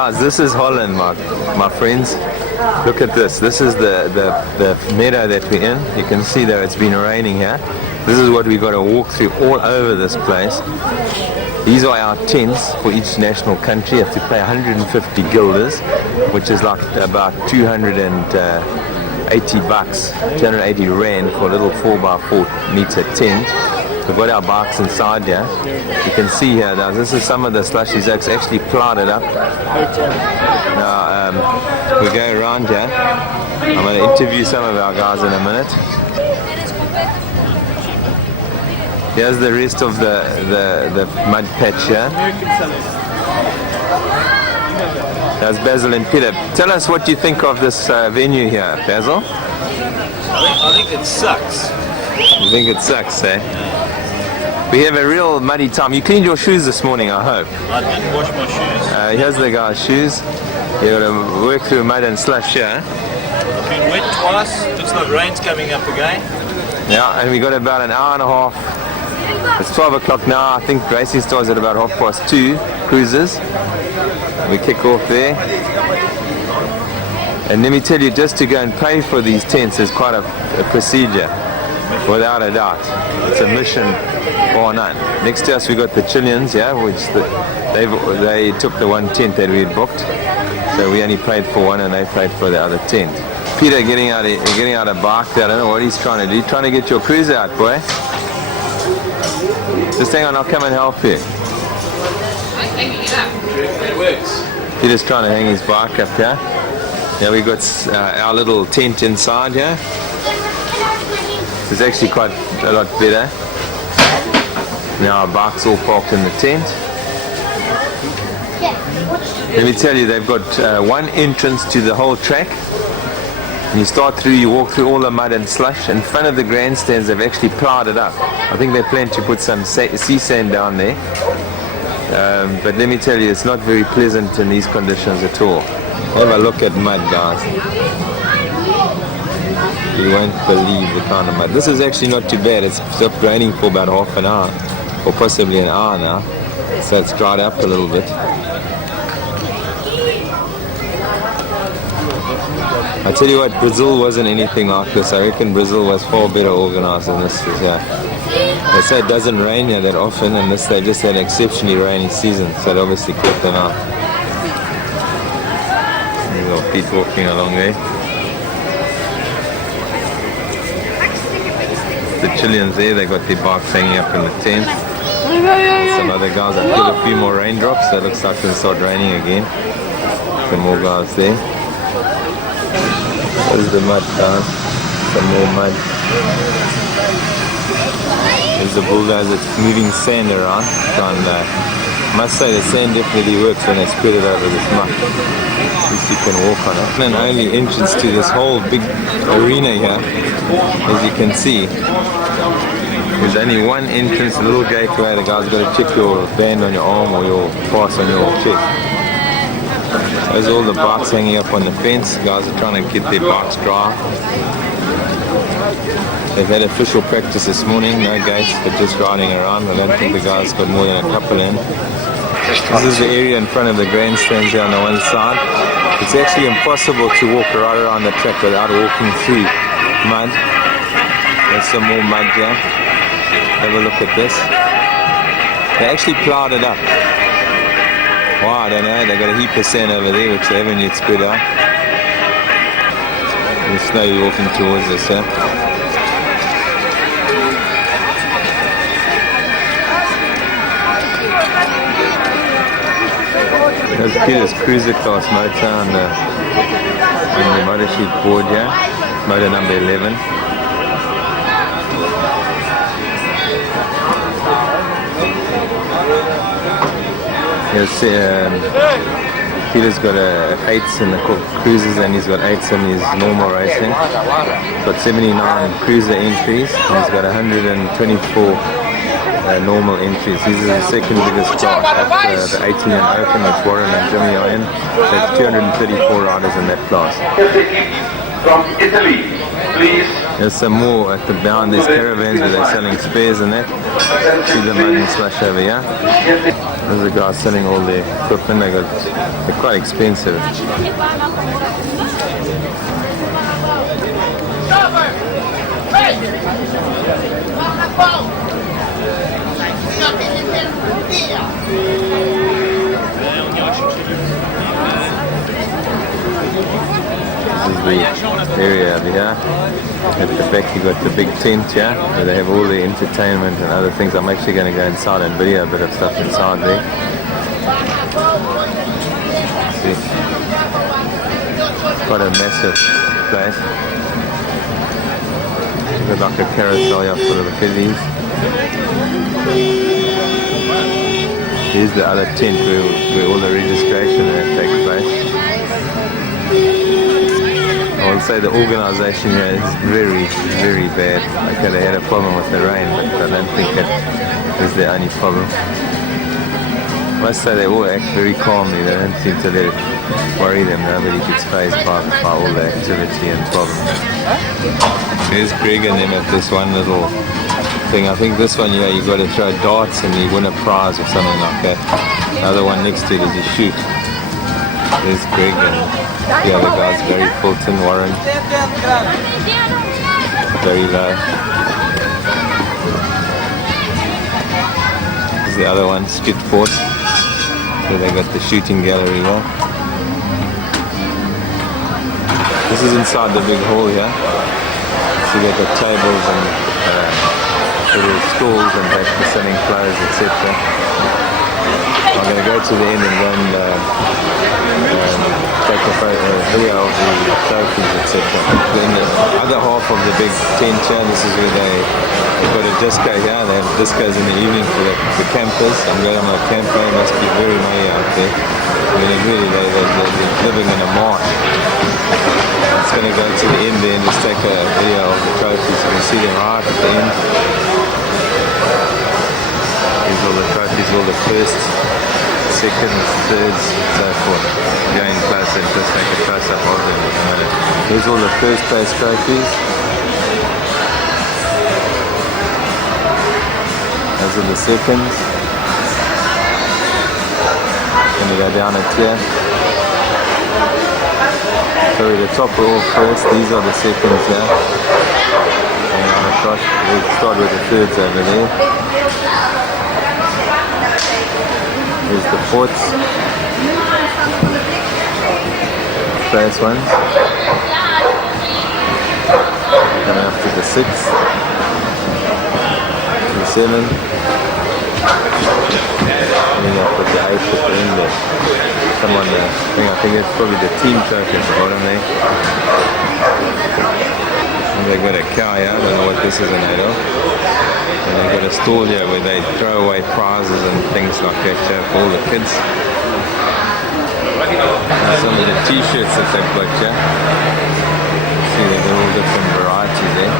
Guys, this is Holland, my friends. Look at this. This is the meadow that we're in. You can see that it's been raining here. This is what we've got to walk through all over this place. These are our tents for each national country. You have to pay 150 guilders, which is like about 280 bucks, 280 rand for a little 4x4 meter tent. We've got our bikes inside here. You can see here now, this is some of the slushies that's actually plowed it up. Now we go around here. I'm going to interview some of our guys in a minute. Here's the rest of the mud patch here. There's Basil and Peter. Tell us what you think of this venue here, Basil. I think it sucks. You think it sucks, eh? We have a real muddy time. You cleaned your shoes this morning, I hope. I didn't wash my shoes. Here's the guy's shoes. You're going to work through mud and slush here. I've been wet twice. Looks like rain's coming up again. Yeah, and we got about an hour and a half. It's 12 o'clock now. I think racing starts at about 2:30, cruises. We kick off there. And let me tell you, just to go and pay for these tents is quite a procedure, without a doubt. It's a mission or none. Next to us we got the Chileans, yeah, which they took the one tent that we had booked. So we only paid for one and they paid for the other tent. Peter getting out a bike there. I don't know what he's trying to do. He's trying to get your cruiser out, boy. Just hang on, I'll come and help you. It works. Peter's trying to hang his bike up here. Now we got our little tent inside here. It's actually quite a lot better. Now our bike's all parked in the tent. Let me tell you, they've got one entrance to the whole track. And you walk through all the mud and slush. In front of the grandstands, they've actually plowed it up. I think they plan to put some sea sand down there. But let me tell you, it's not very pleasant in these conditions at all. Have a look at mud, guys. You won't believe the kind of mud. This is actually not too bad. It's stopped raining for about half an hour, or possibly an hour now. So it's dried up a little bit. I tell you what, Brazil wasn't anything like this. I reckon Brazil was far better organized than this is here. They say it doesn't rain here that often, and they just had an exceptionally rainy season, so it obviously kept them out. There's little Pete walking along there. The Chileans there, they got their bikes hanging up in the tent. Some other guys have killed a few more raindrops, so it looks like it'll start raining again. Some more guys there. There's the mud, guys. Some more mud. There's the bulldozer that's moving sand around. I must say the sand definitely works when they spread it over this mud. At least you can walk on it. And only entrance to this whole big arena here, as you can see. There's only one entrance, a little gateway. The guy's got to check your band on your arm or your pass on your chest. There's all the bikes hanging up on the fence. Guys are trying to get their bikes dry. They've had official practice this morning, no gates, but just riding around. I don't think the guys got more than a couple in. This is the area in front of the grandstands here on the one side. It's actually impossible to walk right around the track without walking through mud. There's some more mud here. Have a look at this. They actually plowed it up. Wow, I don't know, they got a heap of sand over there which they haven't yet spread out. We're slowly walking towards us, huh? There's Peter's cruiser class motor on the motor sheet board here, motor number 11. Yes, Peter's got 8s in the cruisers and he's got 8s in his normal racing. He's got 79 cruiser entries and he's got 124 normal entries. These are the second biggest class after the 18 and Open, which Warren and Jimmy are in. There's 234 riders in that class. From Italy, please. There's some more at the bound. There's caravans where they're selling spares and that. See the mud and slush over here. There's a guy selling all their equipment. They're quite expensive. This is the area over here. At the back you got the big tent here where they have all the entertainment and other things. I'm actually going to go inside and video a bit of stuff inside there. See. Quite a massive place. Got like a carousel here for the kiddies. Here's the other tent where all the registration takes place. I would say the organisation here is very, very bad. Okay, they had a problem with the rain, but I don't think that is the only problem. I must say they all act very calmly. They don't seem to let it worry them. Nobody gets fazed by all the activity and problems. There's Greg and them at this one little thing. I think this one, you got to throw darts and you win a prize or something like that. The other one next to it is a shoot. There's Greg and the other guys, Barry, Fulton, Warren. Very low. There's the other one, Skidport, where they got the shooting gallery here. This is inside the big hall here. So you got the tables and little stalls and back for selling clothes, etc. I'm going to go to the end and go and take a video of the trophies, etc. Then the other half of the big tent here, this is where they've got a disco here. They have discos in the evening for the campers. I'm going on a camper, it must be very muddy out there. I mean, they're living in a marsh. It's going to go to the end there and just take a video of the trophies. You can see them right at the end. Here's all the trophies, all the firsts, seconds, thirds, so forth. Going closer and just make a close-up of them. Here's all the first place trophies. Those are the seconds. Going to go down it here. Sorry, the top are all first. These are the seconds here. And on across, we'll start with the thirds over there. Here's the fourths. First ones. Coming up to the sixth. The seventh. And then put the eighth at the end there. Someone, I think it's probably the team trophy at the bottom there. And they've got a cow here, I don't know what this is made of. And they've got a stall here where they throw away prizes and things like that for all the kids. And some of the t-shirts that they've got here. See, they've got all different varieties there.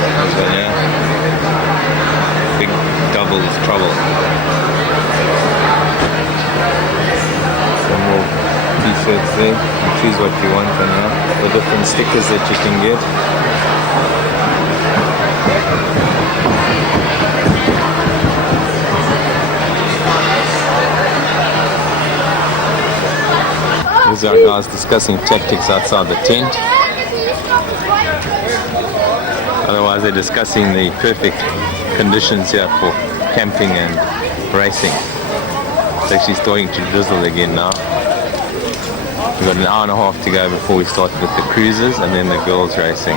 There's one here. Big doubles trouble. Some more t-shirts there. You choose what you want and the different stickers that you can get. These are guys discussing tactics outside the tent. Otherwise they're discussing the perfect conditions here for camping and racing. It's actually starting to drizzle again now. We've got an hour and a half to go before we start with the cruisers and then the girls racing.